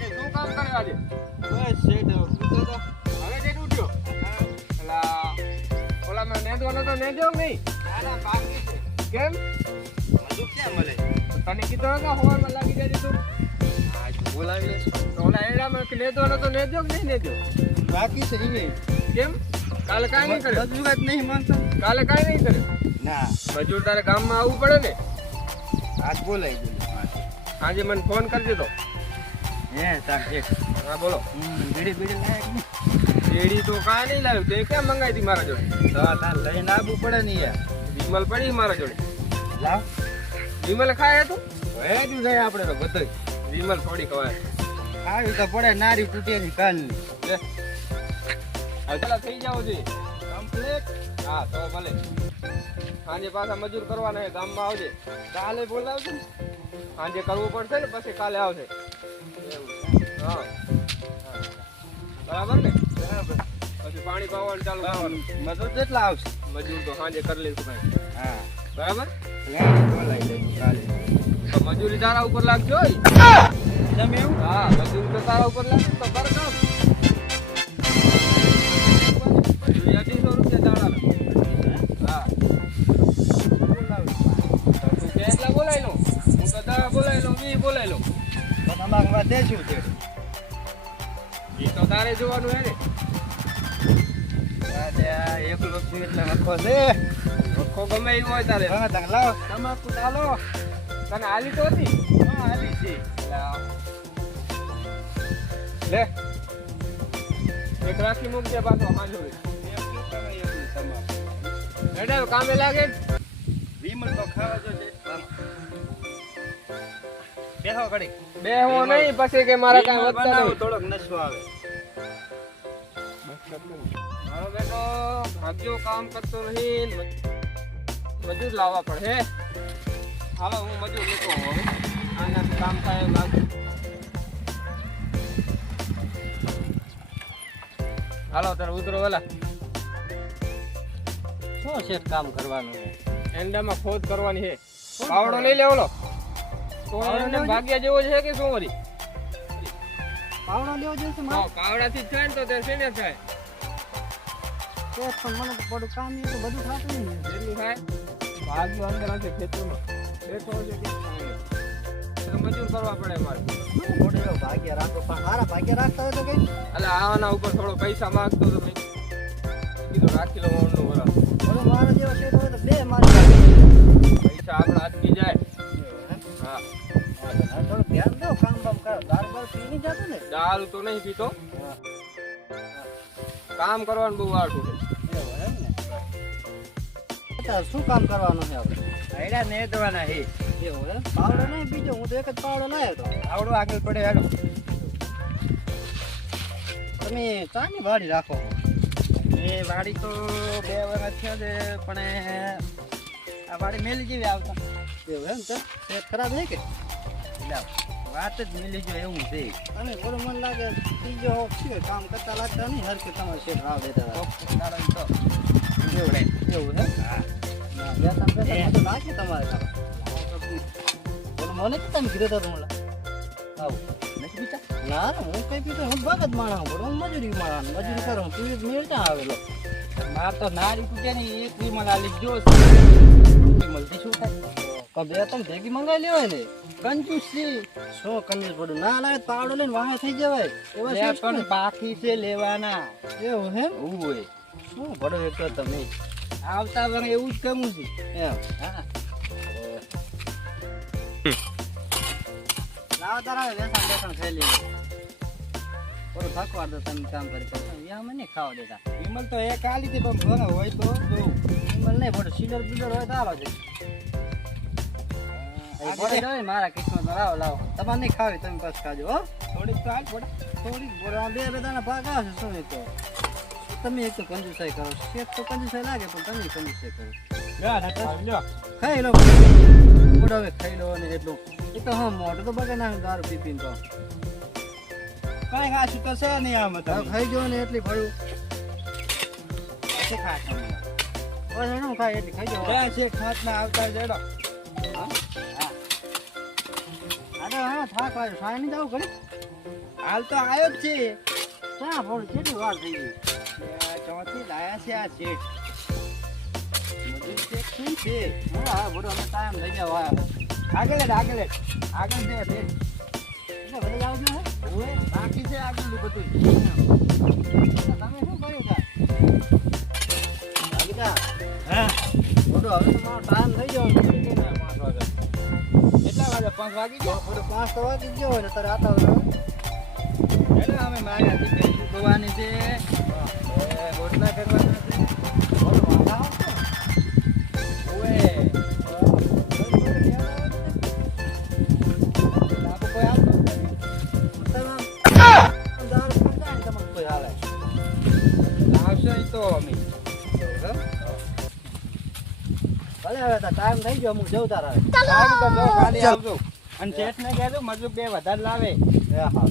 તે શું કામ કરે આજે? બસ શેઠ ઉઠો તો. હવે તે ઉઠ્યો. એલા ઓલામાં નેદવાનો તો નેદ્યો કે નહીં? આના બાકી છે. કેમ? મજૂર ક્યાં મળે? તને કીધું કે હવારમાં લાગી જાય તું. આજ બોલાવી લેશો. તો ઓલા એડામાં કે નેદવાનો તો નેદ્યો કે નહીં નેદ્યો? બાકી છે ઈ. કેમ? કાલે કાંઈ નહીં કરે? મજૂર જ નહીં માનતો. કાલે કાંઈ નહીં કરે? ના મજૂર તારે ગામમાં આવવું પડે ને. આજ બોલાવી દે. આજે મને ફોન કરી દીધો. હે તાર શેઠ. હા બોલો. બીડી બીડી લાયક ને. એડી તો કાંઈ નહીં લાવ્યું. તે ક્યાં મંગાવી હતી મારા જોડે? તો તાર લઈને આવવું પડે ને યાર. વિમલ પડી મારા જોડે. લાવ. વિમલ ખાય હતું? વેડું જાય આપણે તો બધું. વિમલ થોડી ખવાય. આવી તો પડે નારી તૂટેલી કાલની. લે હવે પેલા થઈ જાવ જોઈએ. કમ્પ્લીટ. હા તો ભલે. સાંજે પાછા મજૂર કરવાના છે ગામમાં આવજે. કાલે બોલાવજો ને. સાંજે કરવું પડશે ને પછી કાલે આવશે. હા બરાબર ને? બરાબર. પછી પાણી પાવાનું ચાલુ કરવાનું. મજૂર કેટલા આવશે? મજૂર તો સાંજે કરી લઈશું કાંઈ. હા બરાબર? બોલાવી દે કાલે. તો મજૂરી તારા ઉપર લાગજો. તમે એવું? હા મજૂરી તો તારા ઉપર લાગશે તો કર કામ. મજૂરી 250 રૂપિયા દાડાના. હા તું કે એટલા બોલાવી લો. હું તો 10 બોલાવી લઉં, 20 બોલાવી લઉં. તો તમારે દેશું છે. એ તો તારે જોવાનું હે ને. એકલો છું એટલે નખો છે. વખો ગમે એવું હોય તારે. હા તને લાવો તમાકુ ચાલો. તને હાલી તો હતી. હા હાલી છે. લે એક રાખી મૂકજે પાછો હાંજો. હેડે કામે લાગે. વિમલ તો ખાવા જો છે. બેહો ઘડી. બે હું નહીં પછી કે મારા કાંઈ વધતા બનાવો નહીં. થોડોક નશો આવે. મારો બેટો ભાગ્યો કામ કરતો નહીં. મજૂર લાવવા પડે હે. હાલો હું મજૂર મૂકો હવે. આનાથી કામ થાય એમ લાગે. હાલો તારે ઉતરો વેલા. શું છે કામ કરવાનું? એંડામાં ખોદ કરવાની છે. પાવડો લઈ લે ઓલો. તો એને ભાગ્યા જેવો છે કે શું વળી? પાવડો લેવો જોઈએ હા, પાવડાથી જ થાય ને તો તે શેને થાય? પણ મને તો પડું કામ એ તો બધું થતું નહીં. જેટલું થાય ભાગ્યો અંદર હશે ખેતરમાં. બેઠો હશે ત્યાં થાય. તો મજૂર કરવા પડે મારે. મોઢેલો ભાગ્ય રાખો પણ મારા ભાગ્ય રાખતા હોય તો કઈ એટલે આના ઉપર થોડો પૈસા માંગતો તો મેં કીધું રાખી લો ઓળનું વરા. બોલો મારા જેવા શેઠ હોય તો બે મારી પૈસા આપણા અટકી જાય. હા થોડું ધ્યાન દો કામ બામ કરો. દાળ બાર પી નહીં જતું ને. દારૂ તો નહીં પીતો. કામ કરવાનું બહુ આટું છે. એવું એમ ને. અત્યારે શું કામ કરવાનું છે આપણે? આયડા ને દવાના હે. એવું એમ. પાવડો નહીં બીજો હું તો એક જ પાવડો લાવ્યો તો. આવડો આગળ પડે હેડો. તમે ચાની વાડી રાખો. એ વાડી તો 2 વર્ષ થયા છે પણ આ વાડી મેલી જેવી આવતા. એવું એમ તો પેટ ખરાબ છે કે? વાત જ મેલી જો એવું છે. અને થોડું મન લાગે ત્રીજો હોક છે કામ કરતા લાગતા નહીં હર કે તમારે શેઠ રાવ દેતા એવું હે? હા નાખે તમારે મને તો તમે કીધું હતું આવું નથી પીતા? ના હું કઈ પીતો હું ભગત માણા હું મજૂરી માણા મજૂરી કરું પીવી મેળતા આવેલો. માર તો નારી તૂટે ને એક વિમલ આ લીધો વિમલથી શું થાય? બે તમે ભેગી મંગાવી લેવાય ને. કંજૂસ છે. શું કંજૂસ પડું ના લાગે પાવડો લઈને વાહે થઈ જવાય. એવા પણ બાકી છે લેવાના. એવું હે? હોય શું પડો એક તો તમે આવતા વખતે એવું જ કમું છે એમ. હા લાવો તારા વેસણ બેસણ ખાઈ લેજો. થોડું થકવા દો તમે કામ કરી કરતા અહીંયા મને ખાવા દેતા. વિમલ તો એક આલી હતી પણ ઘરે હોય તો વિમલ નહીં પડે સીડર બીડર હોય તો આલો છે. મારા કિસ્મત લાવો લાવો તમારે નહીં ખાવી તમે બસ ખાજો હો. થોડીક તો હાલ પડે થોડીક બે બધાના ભાગ આવશે શું તો તમે એક તો કંજુસાઈ કરો. શેઠ તો કંજુસાઈ લાગે પણ તમે કંજુસાઈ કરો. ખાઈ લો મોઢો હવે ખાઈ લો ને એટલું એ તો હા મોઢું તો બગે ના દારૂ પી પીને તો કઈ ખાશું તો છે નહીં આમ ખાઈ જો ને એટલી ભરું ખાય એટલી ખાઈ જાવ શેઠ હાથ ના આવતા જેડો. હા થાક આવ્યો સાય નહીં જાવ ઘડી હાલ તો આવ્યો જ છે. ક્યાં પણ કેટલી વાર થઈ ગઈ? ચોથી લાયા છે આ શેઠ. મજૂર શેઠ શું છે? હા બોલો અમે ટાઈમ લઈ જાવ. આગળ લે આગળ દે દે. એટલે બધે જાવ છો? ઓએ બાકી છે આગળનું બધું. તમે શું કર્યું તા? આગળ હા બોલો હવે તો મારો ટાઈમ થઈ ગયો. 5 વાગે. કેટલા વાગે 5 વાગી ગયા? બોલો 5 તો વાગી ગયો હોય ને તારે આતા હોય. એટલે અમે મારી હાથી ભેંસ ધોવાની છે રોટલા કરવાના છે. બોલો વાંધા આવશે. ઓએ બાપુ કોઈ આવતો નથી. દારૂ પીતા ને તમને કોઈ હાલે. આવશે ઈ તો અમે ભલે હવે તો ટાઈમ થઈ ગયો હું જઉં તારા. સારું તો જો કાલે આવજો અને શેઠને કહેજો મજૂર 2 વધારે લાવે. એ હા